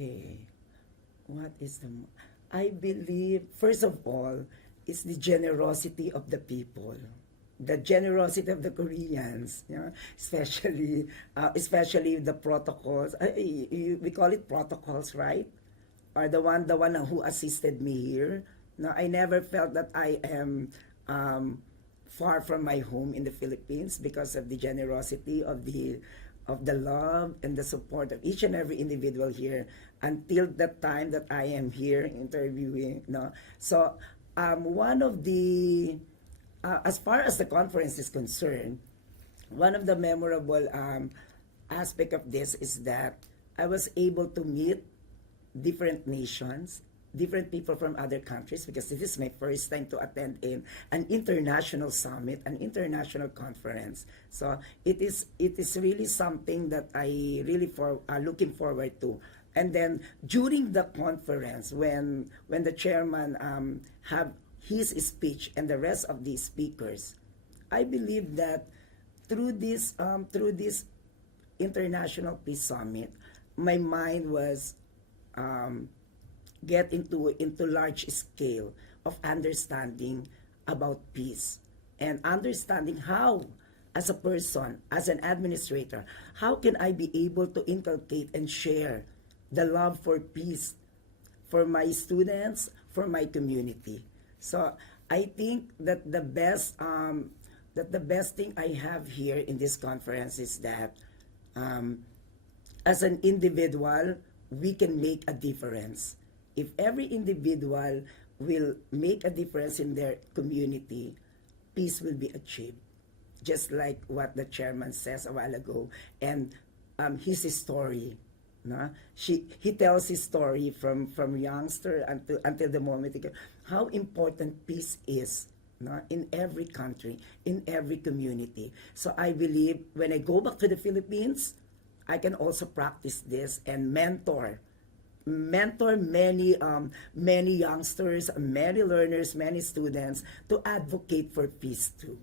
Okay. What is the... I believe, first of all, it's the generosity of the people. The generosity of the Koreans, especially the protocols. We call it protocols, right? Or the one who assisted me here. No, I never felt that I am far from my home in the Philippines because of the generosity of the love and the support of each and every individual here until the time that I am here interviewing. No, so one of the as far as the conference is concerned, one of the memorable aspect of this is that I was able to meet different nations, different people from other countries, because this is my first time to attend an international summit, an international conference. So it is really something that I really looking forward to. And then during the conference, when the chairman have his speech and the rest of the speakers, I believe that through this international peace summit, my mind was get into large scale of understanding about peace and understanding how, as a person, as an administrator, how can I be able to inculcate and share the love for peace for my students, for my community. So I think that the best thing I have here in this conference is that as an individual, we can make a difference. If every individual will make a difference in their community, peace will be achieved. Just like what the chairman says a while ago, and his story. No? He tells his story from youngster until the moment how important peace is, no? In every country, in every community. So I believe when I go back to the Philippines, I can also practice this and mentor many youngsters, many learners, many students to advocate for peace too.